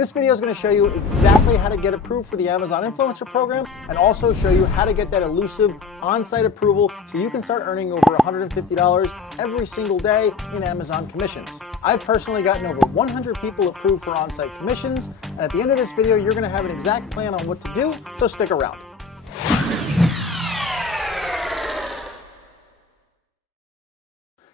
This video is going to show you exactly how to get approved for the Amazon Influencer Program and also show you how to get that elusive on-site approval so you can start earning over $150 every single day in Amazon commissions. I've personally gotten over 100 people approved for on-site commissions, and at the end of this video, you're going to have an exact plan on what to do, so stick around.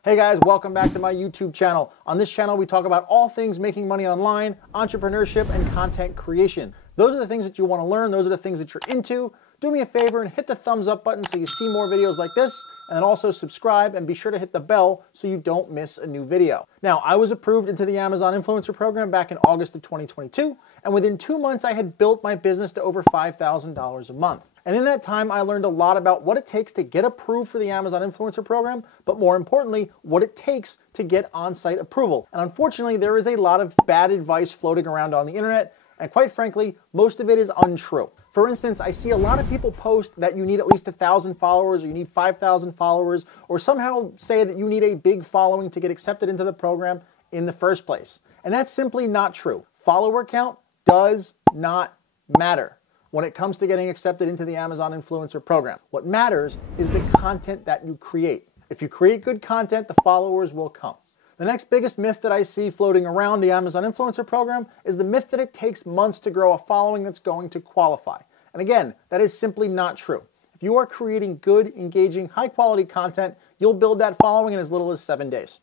Hey guys, welcome back to my YouTube channel. On this channel, we talk about all things making money online, entrepreneurship, and content creation. Those are the things that you want to learn. Those are the things that you're into. Do me a favor and hit the thumbs up button so you see more videos like this, and then also subscribe and be sure to hit the bell so you don't miss a new video. Now, I was approved into the Amazon Influencer Program back in August of 2022, and within 2 months, I had built my business to over $5,000 a month. And in that time, I learned a lot about what it takes to get approved for the Amazon Influencer Program, but more importantly, what it takes to get on-site approval. And unfortunately, there is a lot of bad advice floating around on the internet, and quite frankly, most of it is untrue. For instance, I see a lot of people post that you need at least 1,000 followers, or you need 5,000 followers, or somehow say that you need a big following to get accepted into the program in the first place. And that's simply not true. Follower count does not matter when it comes to getting accepted into the Amazon Influencer Program. What matters is the content that you create. If you create good content, the followers will come. The next biggest myth that I see floating around the Amazon Influencer Program is the myth that it takes months to grow a following that's going to qualify. And again, that is simply not true. If you are creating good, engaging, high-quality content, you'll build that following in as little as 7 days.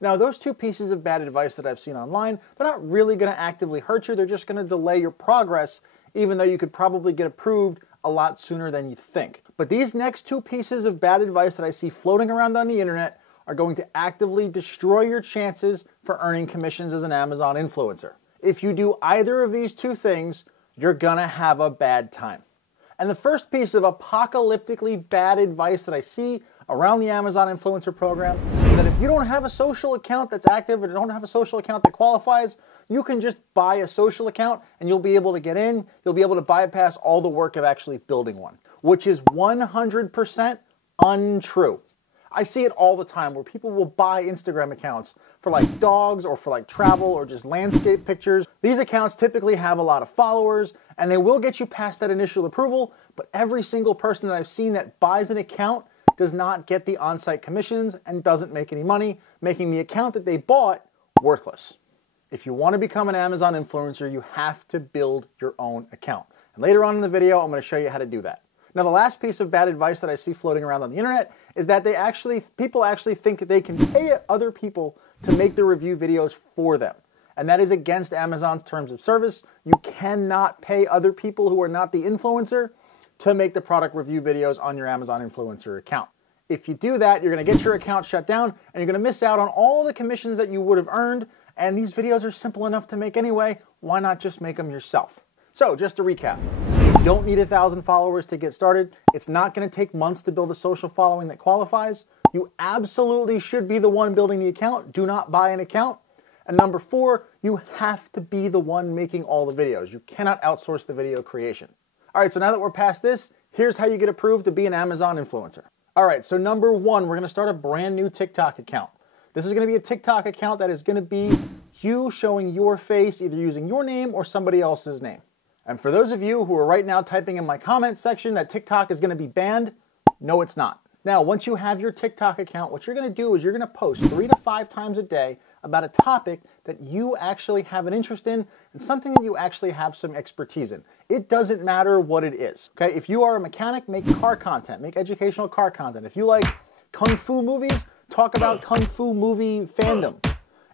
Now, those two pieces of bad advice that I've seen online, they're not really going to actively hurt you. They're just going to delay your progress, even though you could probably get approved a lot sooner than you think. But these next two pieces of bad advice that I see floating around on the internet are going to actively destroy your chances for earning commissions as an Amazon influencer. If you do either of these two things, you're gonna have a bad time. And the first piece of apocalyptically bad advice that I see around the Amazon Influencer Program is that if you don't have a social account that's active or don't have a social account that qualifies, you can just buy a social account and you'll be able to get in, you'll be able to bypass all the work of actually building one, which is 100% untrue. I see it all the time where people will buy Instagram accounts for like dogs or for like travel or just landscape pictures. These accounts typically have a lot of followers and they will get you past that initial approval, but every single person that I've seen that buys an account does not get the on-site commissions and doesn't make any money, making the account that they bought worthless. If you want to become an Amazon influencer, you have to build your own account. And later on in the video, I'm going to show you how to do that. Now, the last piece of bad advice that I see floating around on the internet is that people actually think that they can pay other people to make the review videos for them. And that is against Amazon's terms of service. You cannot pay other people who are not the influencer to make the product review videos on your Amazon influencer account. If you do that, you're going to get your account shut down and you're going to miss out on all the commissions that you would have earned. And these videos are simple enough to make anyway. Why not just make them yourself? So just to recap, you don't need 1,000 followers to get started. It's not going to take months to build a social following that qualifies. You absolutely should be the one building the account. Do not buy an account. And number 4, you have to be the one making all the videos. You cannot outsource the video creation. All right, so now that we're past this, here's how you get approved to be an Amazon influencer. All right, so number 1, we're going to start a brand new TikTok account. This is going to be a TikTok account that is going to be you showing your face, either using your name or somebody else's name. And for those of you who are right now typing in my comment section that TikTok is going to be banned, no, it's not. Now, once you have your TikTok account, what you're going to do is you're going to post 3 to 5 times a day about a topic that you actually have an interest in and something that you actually have some expertise in. It doesn't matter what it is. Okay, if you are a mechanic, make car content, make educational car content. If you like kung fu movies, talk about kung fu movie fandom.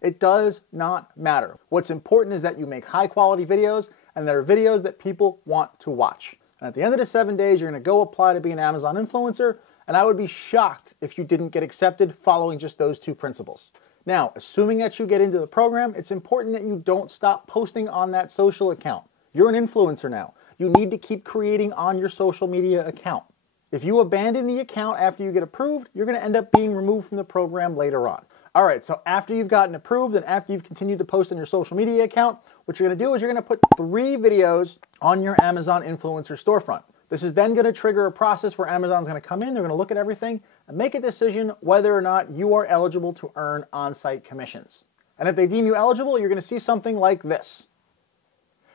It does not matter. What's important is that you make high quality videos and they're videos that people want to watch. And at the end of the 7 days, you're going to go apply to be an Amazon influencer, and I would be shocked if you didn't get accepted following just those 2 principles. Now, assuming that you get into the program, it's important that you don't stop posting on that social account. You're an influencer now. You need to keep creating on your social media account. If you abandon the account after you get approved, you're going to end up being removed from the program later on. All right, so after you've gotten approved and after you've continued to post on your social media account, what you're going to do is you're going to put 3 videos on your Amazon influencer storefront. This is then going to trigger a process where Amazon's going to come in, they're going to look at everything and make a decision whether or not you are eligible to earn on-site commissions. And if they deem you eligible, you're going to see something like this.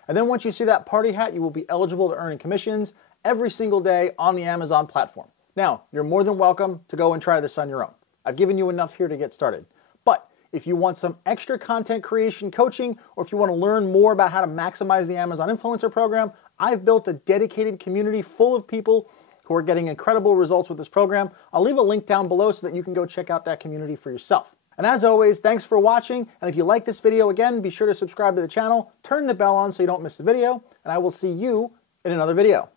And then once you see that party hat, you will be eligible to earn commissions every single day on the Amazon platform. Now, you're more than welcome to go and try this on your own. I've given you enough here to get started. But if you want some extra content creation coaching, or if you want to learn more about how to maximize the Amazon Influencer Program, I've built a dedicated community full of people who are getting incredible results with this program. I'll leave a link down below so that you can go check out that community for yourself. And as always, thanks for watching. And if you like this video, again, be sure to subscribe to the channel, turn the bell on so you don't miss the video, and I will see you in another video.